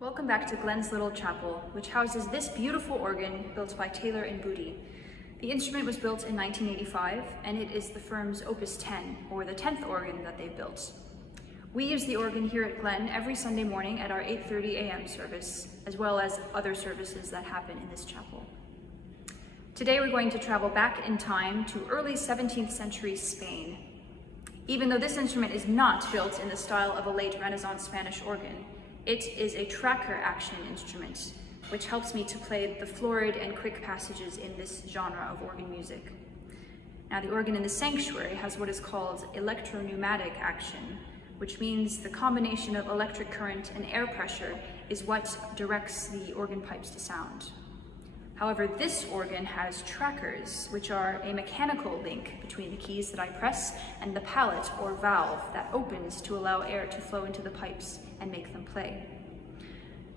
Welcome back to Glenn's Little Chapel, which houses this beautiful organ built by Taylor and Booty. The instrument was built in 1985, and it is the firm's Opus 10, or the 10th organ that they've built. We use the organ here at Glen every Sunday morning at our 8:30 a.m. service, as well as other services that happen in this chapel. Today we're going to travel back in time to early 17th century Spain. Even though this instrument is not built in the style of a late Renaissance Spanish organ, it is a tracker action instrument, which helps me to play the florid and quick passages in this genre of organ music. Now, the organ in the sanctuary has what is called electro-pneumatic action, which means the combination of electric current and air pressure is what directs the organ pipes to sound. However, this organ has trackers, which are a mechanical link between the keys that I press and the pallet or valve that opens to allow air to flow into the pipes and make them play.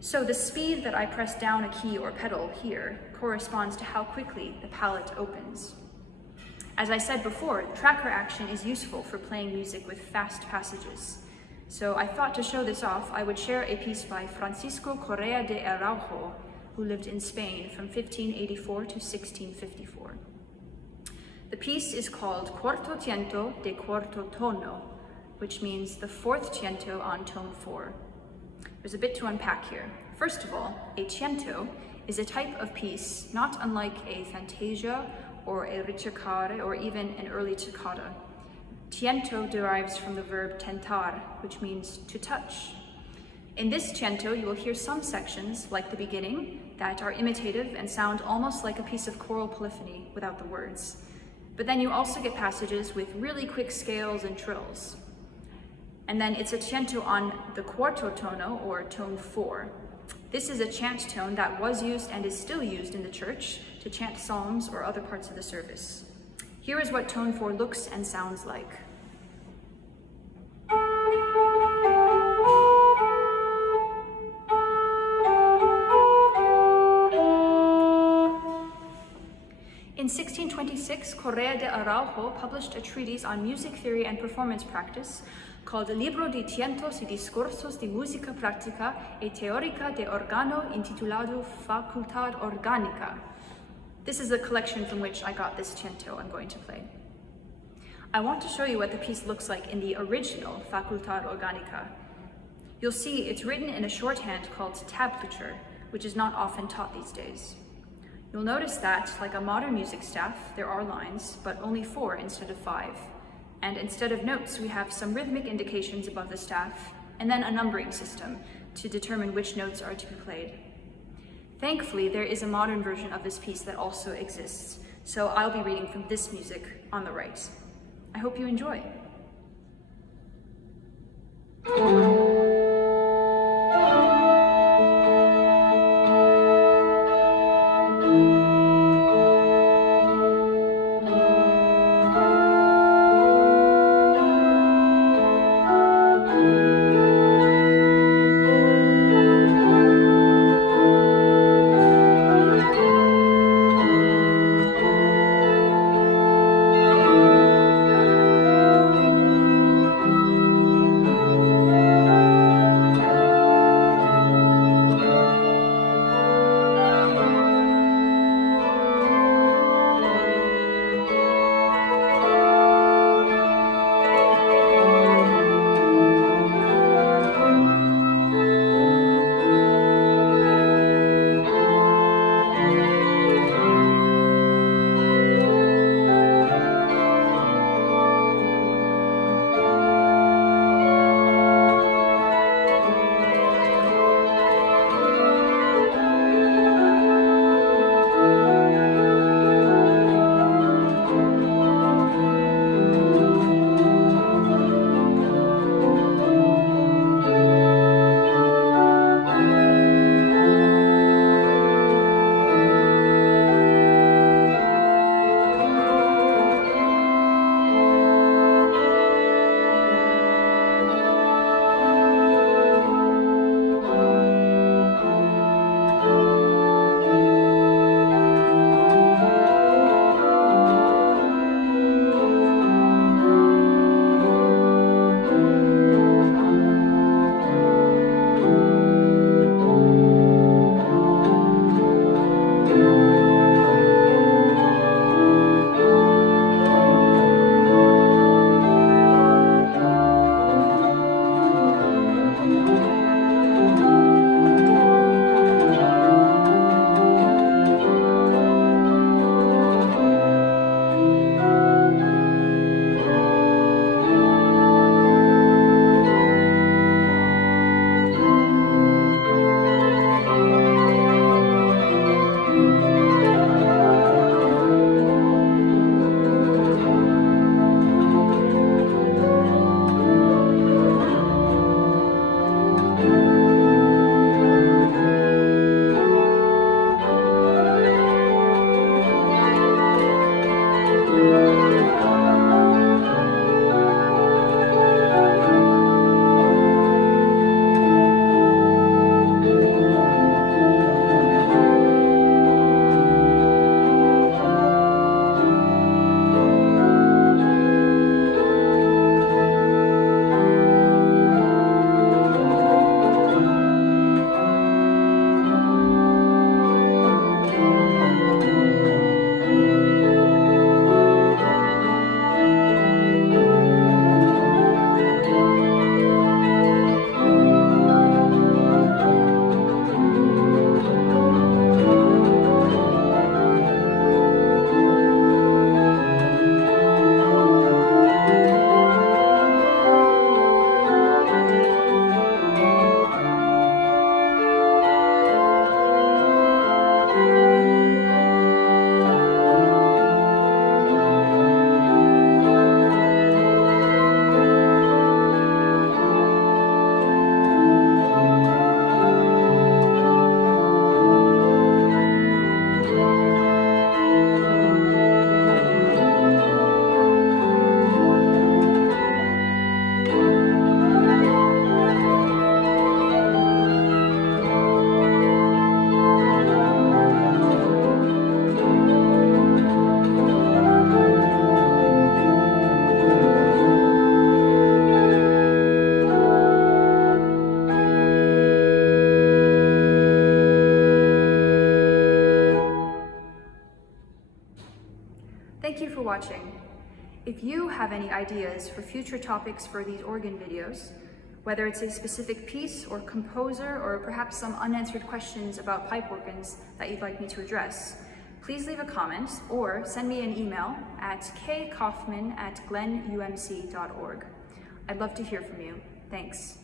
So the speed that I press down a key or pedal here corresponds to how quickly the pallet opens. As I said before, tracker action is useful for playing music with fast passages. So I thought to show this off, I would share a piece by Francisco Correa de Araujo, who lived in Spain from 1584 to 1654. The piece is called Cuarto Tiento de Cuarto Tono, which means the fourth tiento on tone 4. There's a bit to unpack here. First of all, a tiento is a type of piece not unlike a fantasia or a ricercare or even an early toccata. Tiento derives from the verb tentar, which means to touch. In this tiento, you will hear some sections, like the beginning, that are imitative and sound almost like a piece of choral polyphony without the words. But then you also get passages with really quick scales and trills. And then it's a tiento on the cuarto tono, or tone 4. This is a chant tone that was used and is still used in the church to chant psalms or other parts of the service. Here is what tone 4 looks and sounds like. In 1626, Correa de Araujo published a treatise on music theory and performance practice called Libro de Tientos y Discursos de Música Práctica y Teórica de Órgano intitulado Facultad Orgánica. This is the collection from which I got this tiento I'm going to play. I want to show you what the piece looks like in the original Facultad Orgánica. You'll see it's written in a shorthand called tablature, which is not often taught these days. You'll notice that, like a modern music staff, there are lines, but only 4 instead of 5. And instead of notes, we have some rhythmic indications above the staff, and then a numbering system to determine which notes are to be played. Thankfully, there is a modern version of this piece that also exists, so I'll be reading from this music on the right. I hope you enjoy. watching. If you have any ideas for future topics for these organ videos, whether it's a specific piece or composer or perhaps some unanswered questions about pipe organs that you'd like me to address, please leave a comment or send me an email at kkaufman@glenumc.org. I'd love to hear from you. Thanks.